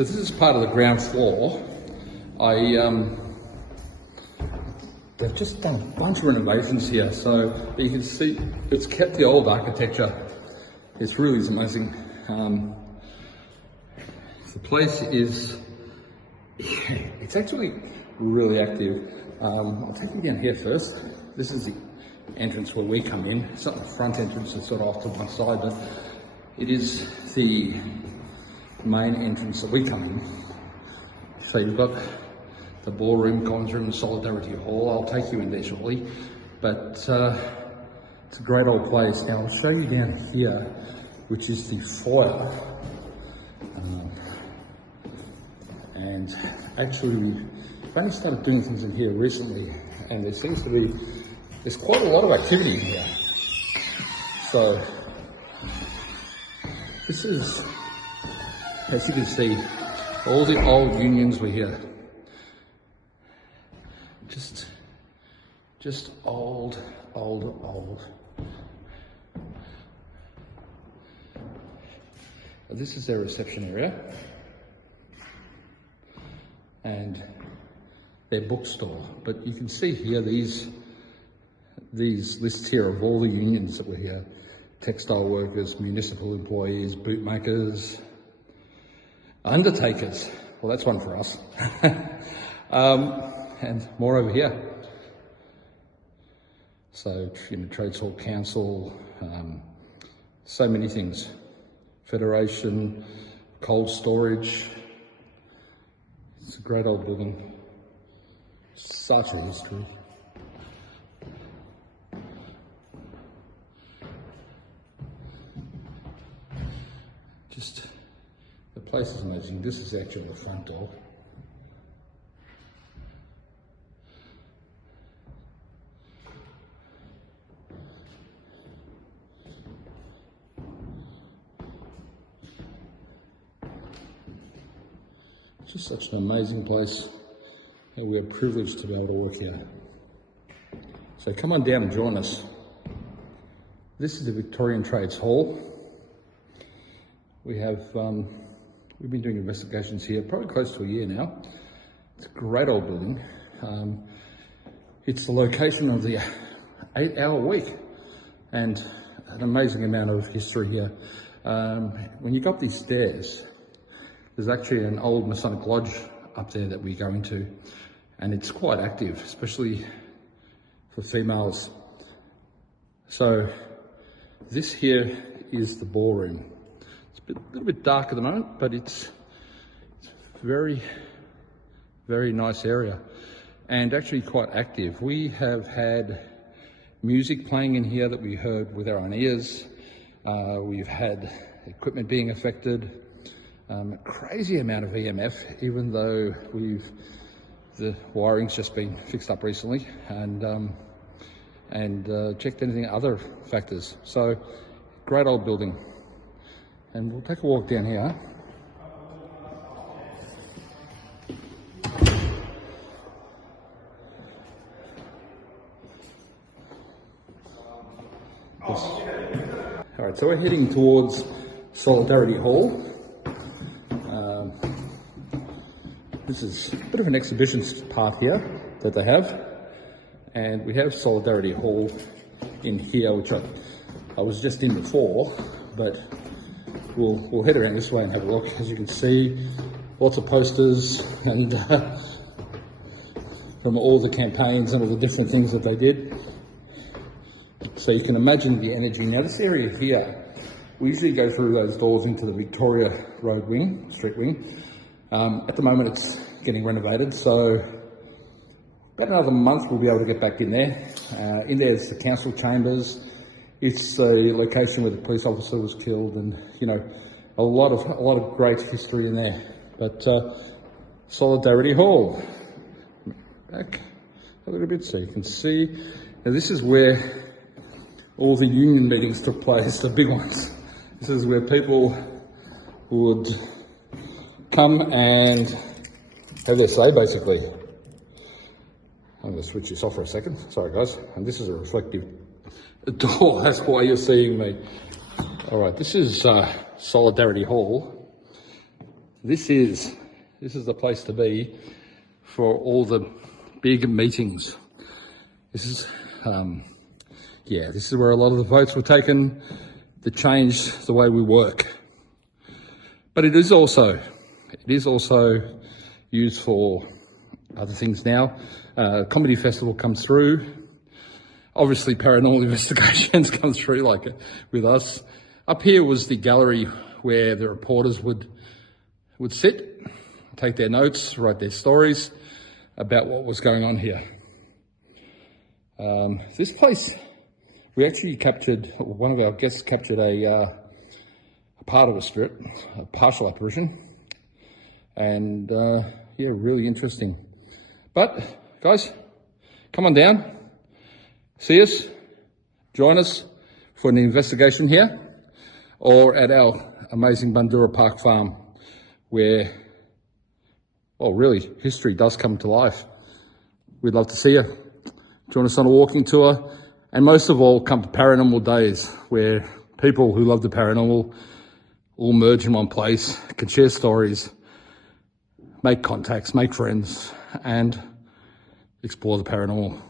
So this is part of the ground floor. They've just done a bunch of renovations here, so you can see it's kept the old architecture. It's really amazing. The place is, it's actually really active. I'll take you down here first. This is the entrance where we come in. It's not the front entrance, it's sort of off to one side, but it is the main entrance that we come in. So you've got the ballroom, comms room, Solidarity Hall. I'll take you in there shortly, but it's a great old place. Now I'll show you down here, which is the foyer. And actually we've only started doing things in here recently, and there seems to be, there's quite a lot of activity in here. So this is, as you can see, all the old unions were here. Just old. This is their reception area and their bookstore. But you can see here these lists here of all the unions that were here: textile workers, municipal employees, bootmakers, undertakers. Well, that's one for us. And more over here. So, Trades Hall Council, so many things. Federation, cold storage. It's a great old building. Such a history. Just, the place is amazing. This is actually the front door. Just such an amazing place, and we're privileged to be able to work here. So come on down and join us. This is the Victorian Trades Hall. We have, we've been doing investigations here probably close to a year now. It's a great old building. It's the location of the 8-hour week, and an amazing amount of history here. When you go up these stairs, there's actually an old Masonic lodge up there that we go into, and it's quite active, especially for females. So this here is the ballroom. It's a little bit dark at the moment, but it's very, very nice area, and actually quite active. We have had music playing in here that we heard with our own ears. We've had equipment being affected. A crazy amount of EMF, even though the wiring's just been fixed up recently, and checked anything other factors. So great old building, and we'll take a walk down here. All right, so we're heading towards Solidarity Hall. This is a bit of an exhibition part here that they have, and we have Solidarity Hall in here, which I was just in before, but we'll head around this way and have a look. As you can see, lots of posters and from all the campaigns and all the different things that they did. So you can imagine the energy. Now this area here, we usually go through those doors into the Victoria Road wing, street wing. At the moment it's getting renovated, so about another month we'll be able to get back in there. In there's the council chambers. It's a location where the police officer was killed, and a lot of great history in there. But Solidarity Hall, back a little bit so you can see. Now this is where all the union meetings took place, the big ones. This is where people would come and have their say, basically. I'm going to switch this off for a second. Sorry, guys. And this is a reflective door. That's why you're seeing me. All right, this is Solidarity Hall. This is the place to be for all the big meetings. This is, this is where a lot of the votes were taken to change the way we work. But it is also used for other things now. Comedy festival comes through. Obviously, paranormal investigations come through, like with us. Up here was the gallery where the reporters would sit, take their notes, write their stories about what was going on here. This place, we actually captured, one of our guests captured a part of a strip, a partial apparition, and really interesting. But guys, come on down, see us, join us for an investigation here, or at our amazing Bundoora Park farm, where, well, really, history does come to life. We'd love to see you. Join us on a walking tour, and most of all, come to Paranormal Days, where people who love the paranormal all merge in one place, can share stories, make contacts, make friends, and explore the paranormal.